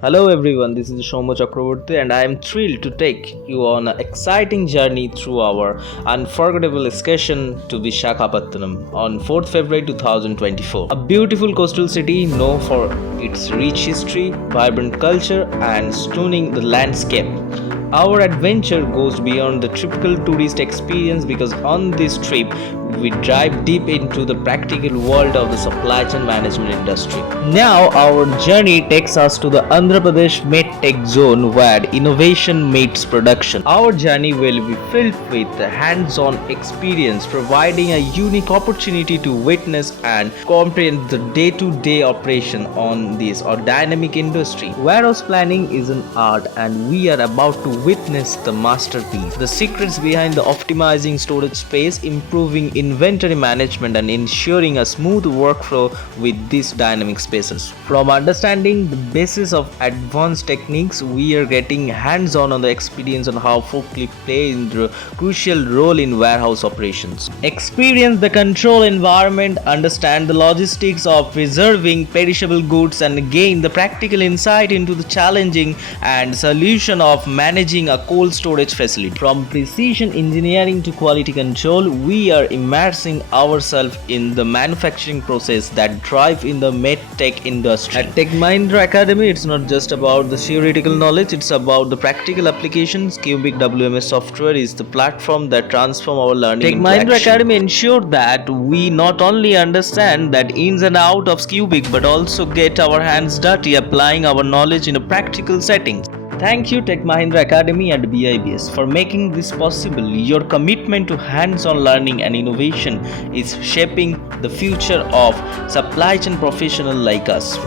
Hello everyone, this is Shoma Chakraborty and I am thrilled to take you on an exciting journey through our unforgettable excursion to Visakhapatnam on 4th February 2024. A beautiful coastal city known for its rich history, vibrant culture and stunning the landscape. Our adventure goes beyond the typical tourist experience because on this trip we dive deep into the practical world of the supply chain management industry. Now our journey takes us to the Andhra Pradesh MedTech zone where innovation meets production. Our journey will be filled with hands-on experience, providing a unique opportunity to witness and comprehend the day-to-day operation on this dynamic industry. Warehouse planning is an art and we are about to witness the masterpiece. The secrets behind the optimizing storage space, improving inventory management and ensuring a smooth workflow with these dynamic spaces. From understanding the basis of advanced techniques, we are getting hands-on the experience on how forklift play a crucial role in warehouse operations. Experience the control environment, understand the logistics of preserving perishable goods and gain the practical insight into the challenging and solution of managing a cold storage facility. From precision engineering to quality control, we are immersing ourselves in the manufacturing process that drive in the medtech industry. At Tech Mahindra Academy, it's not just about the theoretical knowledge, it's about the practical applications. Cubic WMS software is the platform that transforms our learning. Tech Mahindra Academy ensure that we not only understand that ins and out of Cubic but also get our hands dirty applying our knowledge in a practical setting. Thank you Tech Mahindra Academy and BIBS for making this possible. Your commitment to hands-on learning and innovation is shaping the future of supply chain professionals like us.